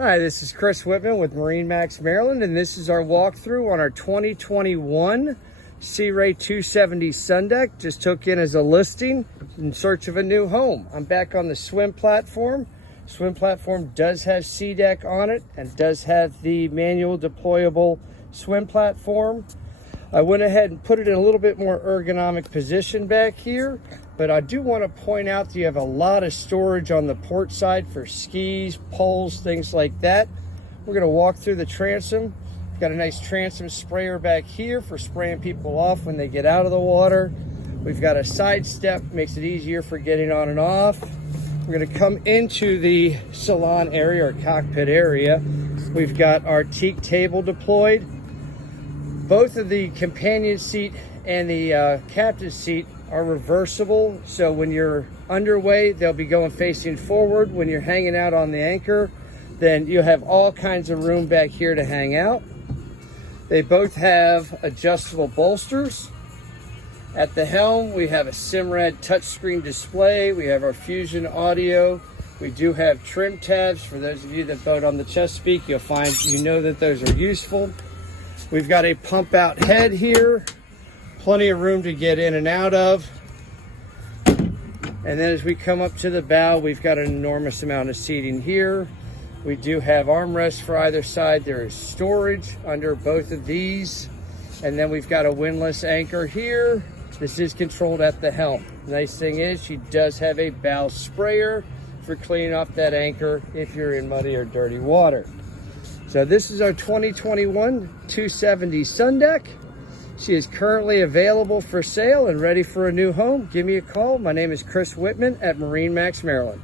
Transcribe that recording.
Hi, this is Chris Whitman with MarineMax Maryland, and this is our walkthrough on our 2021 Sea Ray 270 Sun Deck. Just took in as a listing in search of a new home. I'm back on the swim platform. Swim platform does have Sea Deck on it and does have the manual deployable swim platform. I went ahead and put it in a little bit more ergonomic position back here, but I do want to point out that you have a lot of storage on the port side for skis, poles, things like that. We're going to walk through the transom. We've got a nice transom sprayer back here for spraying people off when they get out of the water. We've got a side step, makes it easier for getting on and off. We're going to come into the salon area or cockpit area. We've got our teak table deployed. Both of the companion seat and the captain's seat are reversible, so when you're underway, they'll be going facing forward. When you're hanging out on the anchor, then you'll have all kinds of room back here to hang out. They both have adjustable bolsters. At the helm, we have a Simrad touchscreen display. We have our Fusion audio. We do have trim tabs. For those of you that boat on the Chesapeake, you'll find that those are useful. We've got a pump out head here, plenty of room to get in and out of. And then as we come up to the bow, we've got an enormous amount of seating here. We do have armrests for either side. There is storage under both of these. And then we've got a windlass anchor here. This is controlled at the helm. The nice thing is she does have a bow sprayer for cleaning off that anchor if you're in muddy or dirty water. So this is our 2021 270 Sun Deck. She is currently available for sale and ready for a new home. Give me a call. My name is Chris Whitman at MarineMax Maryland.